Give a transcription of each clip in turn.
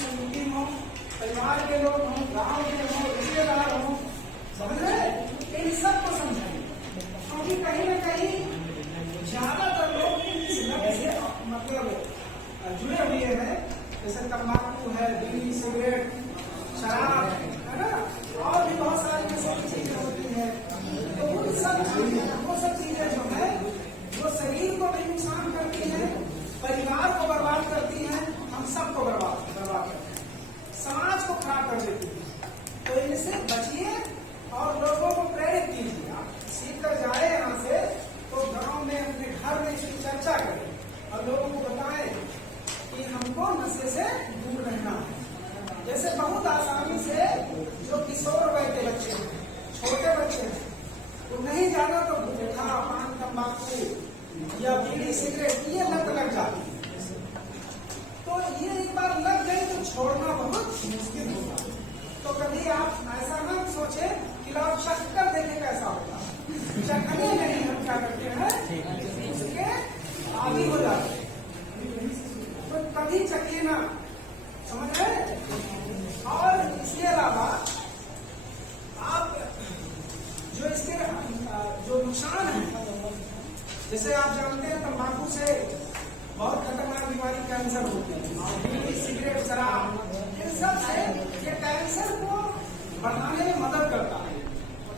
संगी हो, परिवार के लोग हों, गाँव के हों, रिश्तेदार हों, समझ रहे, इन सबको समझाइए। क्योंकि कहीं न कहीं ज्यादातर लोग इस लत से मतलब जुड़े हुए हैं, जैसे तम्बाकू है, बीड़ी, सिगरेट, शराब, है ना, और भी बहुत सारी किस्म की चीजें होती हैं। तो वो सब चीजें जो है वो शरीर को भी नुकसान करती हैं, परिवार को बर्बाद करती हैं, हम सबको बर्बाद करती हैं, समाज को खराब कर देती है। तो इनसे बचिए और लोगों को प्रेरित कीजिए। आप सीख कर जाए यहाँ से तो गांव में, अपने घर में इसकी चर्चा करें और लोगों को बताएं कि हमको नशे से दूर रहना है। जैसे बहुत आसानी से जो किशोर वय के बच्चे हैं, छोटे बच्चे हैं, तो नहीं जाना तो गुटखा, पान, तम्बाकू या बीड़ी, सिगरेट, ये लत लग जाती है। तो ये एक बार लग गई तो छोड़ना बहुत मुश्किल होगा। तो कभी आप ऐसा ना सोचे कि लाओ शक्कर देखे कैसा होगा, चखने नहीं, हम क्या करते हैं उसके आदी हो जाते हैं। तो कभी चखिए ना, समझ रहे। और इसके अलावा आप जो इसके जो नुकसान है, जैसे आप जानते हैं तंबाकू से बहुत खतरनाक बीमारी कैंसर होती है, और बीड़ी, सिगरेट, शराब, इन सब से ये कैंसर को बढ़ाने में मदद करता है।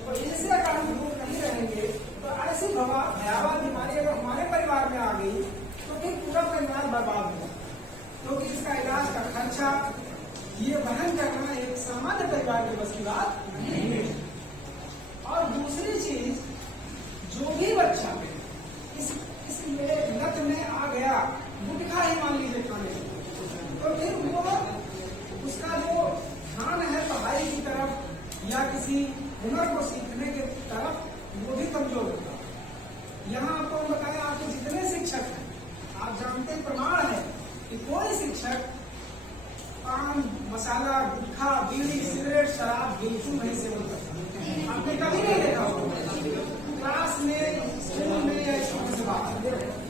तो इनसे अगर हम दूर नहीं रहेंगे तो ऐसी भयावह बीमारी अगर हमारे परिवार में आ गई तो फिर पूरा परिवार बर्बाद होगा, क्योंकि इसका इलाज का खर्चा ये वहन करना एक सामान्य परिवार के बस की बात नहीं है। और दूसरी चीज, जो भी बच्चा इस लत में आ गया, गुटखा ही मान लीजिए खाने, तो फिर वो उसका जो ध्यान है पढ़ाई की तरफ या किसी हुनर को सीखने की तरफ, वो भी कमजोर होता है। यहाँ आपको बताया, आपके जितने शिक्षक हैं, आप जानते हैं, प्रमाण है कि कोई शिक्षक पान, मसाला, गुटखा, बीड़ी, सिगरेट, शराब बिल्कुल नहीं सेवन करता। आपने कभी नहीं देखा होगा क्लास में, स्कूल में या स्कूल से बाहर।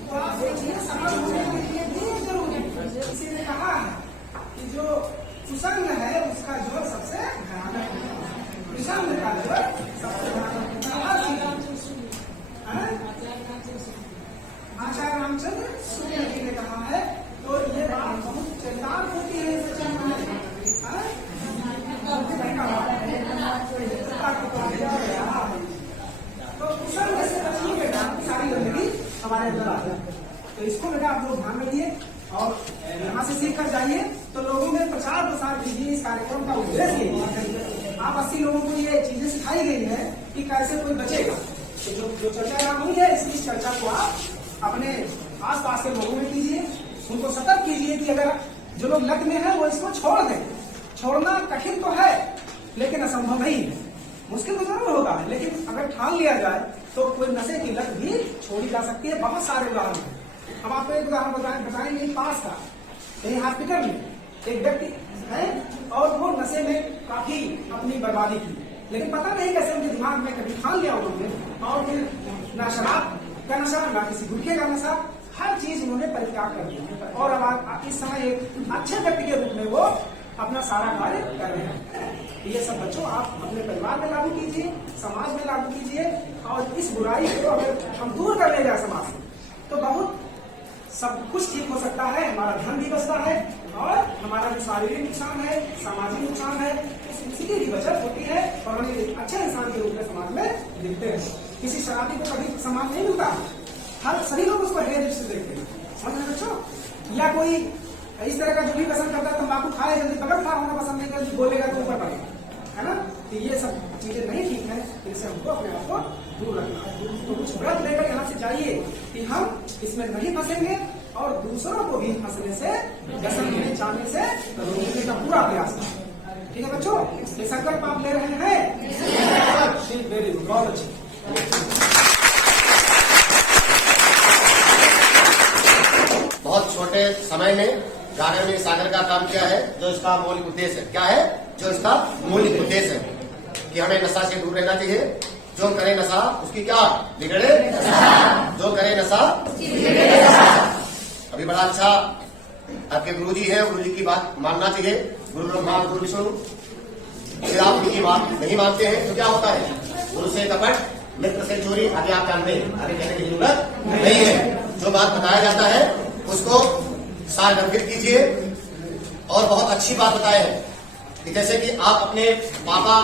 तो आप देखिए, समाज होने के लिए भी जरूरी है। किसी ने कहा है कि जो कुसंग है उसका जोर सबसे भयानक है, कुसंग का जोर सबसे भयानक है। आचार्य रामचंद्र सूर्य जी ने कहा है। तो ये बात बहुत चरितार्थ होती है। तो कुसंग से बचने के बाद सारी गंदगी हमारे अंदर आ जाए। तो इसको बेटा आप लोग ध्यान रखिए और यहाँ से सीख कर जाइए। तो लोगों में प्रचार कीजिए। इस कार्यक्रम का उद्देश्य आप 80 लोगों को ये चीजें सिखाई गई है कि कैसे कोई बचेगा। जो चर्चा यहाँ हुई है, इस चर्चा को आप अपने आस पास के लोगों में कीजिए, उनको सतर्क कीजिए कि अगर जो लोग लत में है वो इसको छोड़ दें। छोड़ना कठिन तो है लेकिन असंभव नहीं है। मुश्किल तो जरूर होगा, लेकिन अगर ठान लिया जाए तो कोई नशे की लत भी छोड़ी जा सकती है। बहुत सारे उदाहरण हैं। हम आपको एक उदाहरण बताएंगे। पास का यही हॉस्पिटल में एक व्यक्ति है और वो नशे में काफी अपनी बर्बादी की, लेकिन पता नहीं कैसे उनके दिमाग में कभी ठान लिया उन्होंने, और फिर ना शराब का नशा, ना किसी गुटखे का नशा, हर चीज उन्होंने परित्याग कर दिया। और अब इस समय एक अच्छे व्यक्ति के रूप में वो अपना सारा कार्य कर रहे हैं। ये सब बच्चों आप अपने परिवार में लागू कीजिए, समाज में लागू कीजिए, और इस बुराई को अगर हम दूर कर ले जाए समाज से तो बहुत सब कुछ ठीक हो सकता है। हमारा धन भी बचता है और हमारा जो शारीरिक नुकसान है, सामाजिक नुकसान है, उसी की भी बचत होती है और हम एक अच्छे इंसान के रूप में समाज में दिखते हैं। किसी शराबी को कभी सम्मान नहीं मिलता, हर सभी लोग उसको हेय दृष्टि से देखते हैं। समझ रहे बच्चों? या कोई इस तरह का जो भी पसंद करता है, तम्बाकू खाए, जल्दी पकड़ खा होना पसंद नहीं करता, बोलेगा तो ऊपर पड़ेगा, है ना। तो ये सब चीजें नहीं ठीक है, इससे हमको अपने आप को दूर रखना है। तो कुछ व्रत लेकर यहाँ से जाइए कि हम इसमें नहीं फंसेंगे और दूसरों को भी फंसने से, व्यसन में जाने से रोकने का पूरा प्रयास करें। ठीक है बच्चों? ये संकल्प आप ले रहे हैं? ठीक, वेरी गुड, बहुत अच्छी। बहुत छोटे समय में गार्डन में सागर का काम किया है। जो इसका मौलिक उद्देश्य है, क्या है? जो इसका मौलिक उद्देश्य है कि हमें नशा से दूर रहना चाहिए। जो करे नशा उसकी क्या बिगड़े, जो करे नशा। अभी बड़ा अच्छा आपके गुरु जी हैं, गुरु जी की बात मानना चाहिए। गुरु ब्रह्मा गुरु विष्णु, फिर आप उनकी बात नहीं मानते हैं तो क्या होता है? गुरु से कपट, मित्र से चोरी। आगे आप जानते हैं, आगे कहने की जरूरत नहीं है। जो बात बताया जाता है उसको सारगर्भित कीजिए। और बहुत अच्छी बात बताए हैं कि जैसे कि आप अपने पापा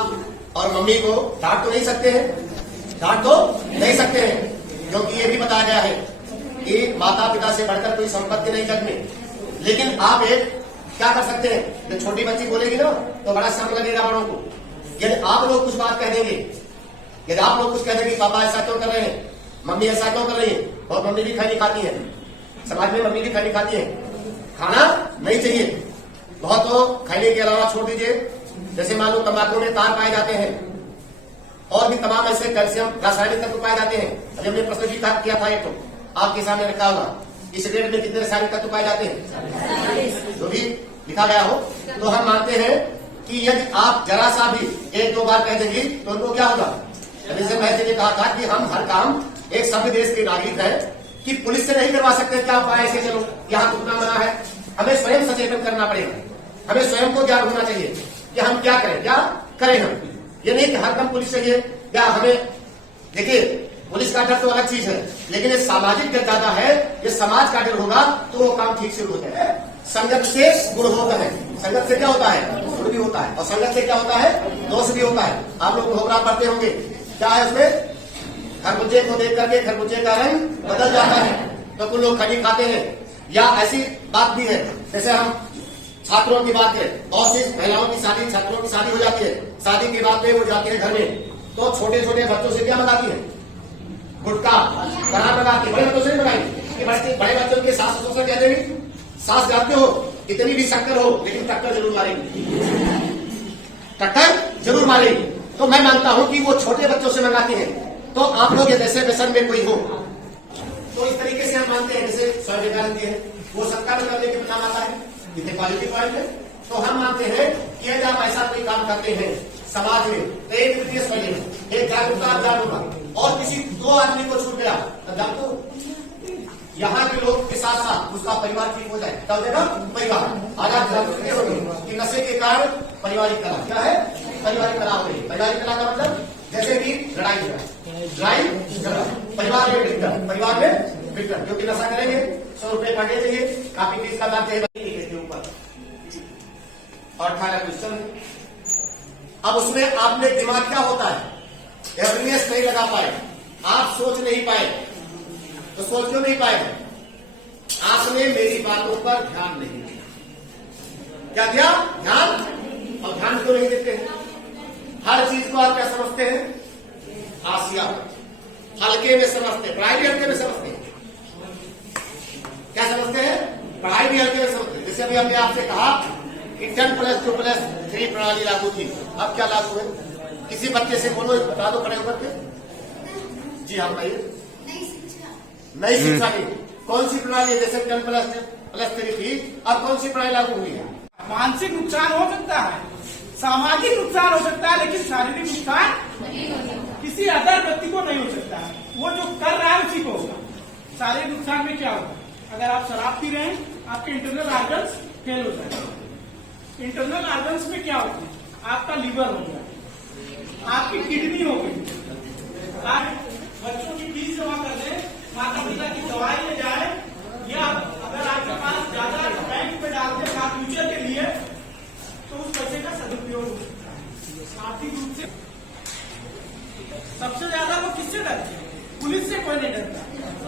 और मम्मी को डांट तो नहीं सकते हैं, डांट तो नहीं सकते हैं, क्योंकि ये भी बताया गया है कि माता पिता से बढ़कर कोई संपत्ति नहीं जग में। लेकिन आप एक क्या कर सकते हैं? जब छोटी बच्ची बोलेगी ना तो बड़ा शर्म लगेगा बड़ों को। यदि आप लोग कुछ बात कह देंगे, यदि आप लोग कुछ कह देंगे पापा ऐसा क्यों कर रहे हैं, मम्मी ऐसा क्यों कर रही है, और मम्मी भी खैनी खाती है, समाज में मम्मी भी खैनी खाती है, खाना नहीं चाहिए। बहुत तो खैनी के अलावा छोड़ दीजिए, जैसे मान लो तंबाकू में तार पाए जाते हैं और भी तमाम ऐसे कैल्शियम रासायनिक तत्व पाए जाते हैं। अभी हमने प्रश्न भी किया था, एक तो आपके सामने रखा होगा, इस सिगरेट में कितने रासायनिक तत्व पाए जाते हैं, जो भी लिखा गया हो। तो हम मानते हैं कि यदि आप जरा सा भी एक दो बार कह देंगी तो उनको क्या होगा? जैसे मैं ने कहा था कि हम हर काम एक सभ्य देश के नागरिक हैं कि पुलिस से नहीं करवा सकते, क्या आप ऐसे चलो यहाँ थूकना मना है। हमें स्वयं सचेतन करना पड़ेगा, हमें स्वयं को ज्ञान होना चाहिए कि हम क्या करें, क्या करें हम। ये नहीं कि हर काम पुलिस चाहिए या हमें। देखिए, पुलिस का डर तो अलग चीज है, लेकिन ये सामाजिक डर ज्यादा है। ये समाज का डर होगा तो वो काम ठीक से होता है। संगत से गुण होता है, संगत से क्या होता है? गुण भी होता है, और संगत से क्या होता है? दोष भी होता है। आप लोग घोघरा पढ़ते होंगे, क्या है उसमें? खरबूजे को देख करके खरबूजे का रंग बदल जाता है, तो कुछ लोग खनी खाते हैं। या ऐसी बात भी है, जैसे हम छात्रों की बात करें, बहुत सी महिलाओं की शादी, छात्रों की शादी हो जाती है, शादी के बाद में वो जाती है घर में, तो छोटे छोटे बच्चों से क्या मंगाती है? गुटखा बना मंगाती है। बड़े बच्चों से नहीं मंगाएंगे, बड़े बच्चों के सास ससुर से कह देंगे, सास जानते हो कितनी भी शक्कर हो लेकिन टक्कर जरूर मारेंगे, टक्कर जरूर मारेंगे। तो मैं मानता हूं कि वो छोटे बच्चों से मंगाते हैं। तो आप लोग जैसे व्यसन में कोई हो तो इस तरीके से हम मानते हैं, जैसे स्वामी विवेकानंद जी है, वो सबका में करने के नाम आता है, इतने क्वालिटी पॉइंट है। तो हम मानते हैं कि यदि आप ऐसा कोई काम करते हैं समाज में, तो एक तृतीय स्वयं एक जागरूकता अभियान होगा और किसी दो आदमी को छूट गया तब आपको यहाँ के लोग के साथ साथ उसका परिवार ठीक हो जाए, तब देगा परिवार। आज आप जागरूक होगी कि नशे के कारण पारिवारिक कला क्या है? पारिवारिक कला हो रही है। पारिवारिक कला का मतलब जैसे कि लड़ाई झगड़ा, परिवार में विघटन, परिवार में विघटन। जो कि नशा करेंगे 100 रुपए पढ़ने चाहिए, काफी फीस का दाम के ऊपर और 18 क्वेश्चन। अब उसमें आपने दिमाग क्या होता है, अवेयरनेस नहीं लगा पाए, आप सोच नहीं पाए। तो सोच क्यों नहीं पाए? आपने मेरी बातों पर ध्यान नहीं दिया। क्या किया? ध्यान। और ध्यान क्यों नहीं देते हैं? हर चीज को आप क्या समझते हैं? आसिया हल्के में समझते हैं, पढ़ाई भी हल्के में समझते हैं। क्या समझते हैं? पढ़ाई भी हल्के में समझते हैं। जैसे अभी हमने आपसे कहा कि 10+2+3 प्रणाली लागू थी, अब क्या लागू है? किसी बच्चे से बोलो, बता दो खड़े होकर के। जी हाँ बताइए। नई शिक्षा की कौन सी प्रणाली है? जैसे 10+3 थी, अब कौन सी प्रणाली लागू हुई है? मानसिक नुकसान हो सकता है, सामाजिक नुकसान हो सकता है, लेकिन शारीरिक नुकसान किसी अदर व्यक्ति को नहीं हो सकता है। वो जो कर रहा है उसी को होगा। शारीरिक नुकसान में क्या होगा? अगर आप शराब पी रहे हैं, आपके इंटरनल ऑर्गन्स फेल हो जाएंगे। इंटरनल ऑर्गन्स में क्या होता है? आपका लीवर हो गया, आपकी किडनी हो गई। आप बच्चों की फीस जमा कर दें, माता पिता की दवाई ले जाए, या अगर आपके पास ज्यादा बैंक में डालते हैं फ्यूचर के लिए, तो उस पैसे का सदुपयोग हो सकता है। आर्थिक रूप से सबसे ज्यादा वो किससे डरते हैं? पुलिस से कोई नहीं डरता।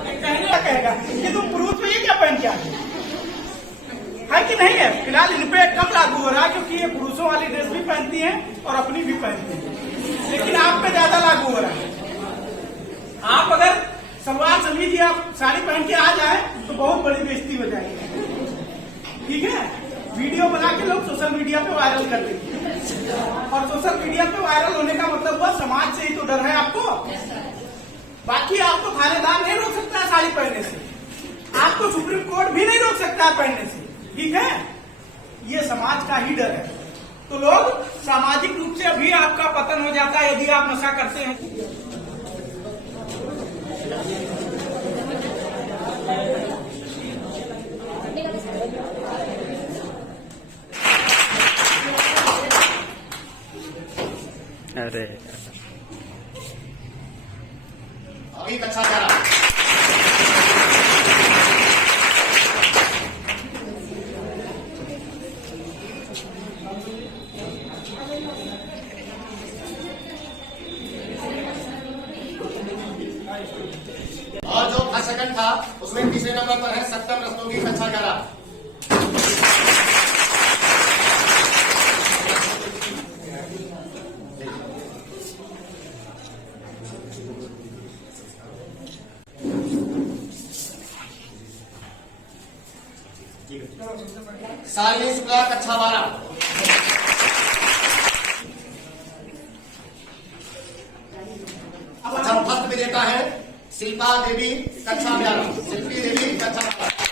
कहने का कहेगा कि तुम पुरुष में ये क्या पहन के आते है कि नहीं है? फिलहाल इन पे कम लागू हो रहा है, क्योंकि ये पुरुषों वाली ड्रेस भी पहनती है और अपनी भी पहनती है, लेकिन आप पे ज्यादा लागू हो रहा है। आप अगर सलवार समीज या साड़ी पहन के आ जाए तो बहुत बड़ी बेइज्जती हो जाएगी, ठीक है? वीडियो बना के लोग सोशल मीडिया पे वायरल कर देंगे, और सोशल मीडिया पे वायरल होने का मतलब हुआ समाज से ही तो डर है आपको। बाकी आपको थानेदार नहीं रोक सकता है साड़ी पहनने से, आपको सुप्रीम कोर्ट भी नहीं रोक सकता है पहनने से, ठीक है? ये समाज का ही डर है। तो लोग सामाजिक रूप से अभी आपका पतन हो जाता है यदि आप नशा करते हैं। Gracias. अरे अभी कक्षा 11। और जो फर्स्ट सेकंड था उसमें तीसरे नंबर पर है सप्तम रस्तोगी कक्षा 11। शालिनी शुक्ला कक्षा 12। अच्छा फर्स्ट विजेता है शिल्पा देवी कक्षा 11। शिल्पी देवी कक्षा 12।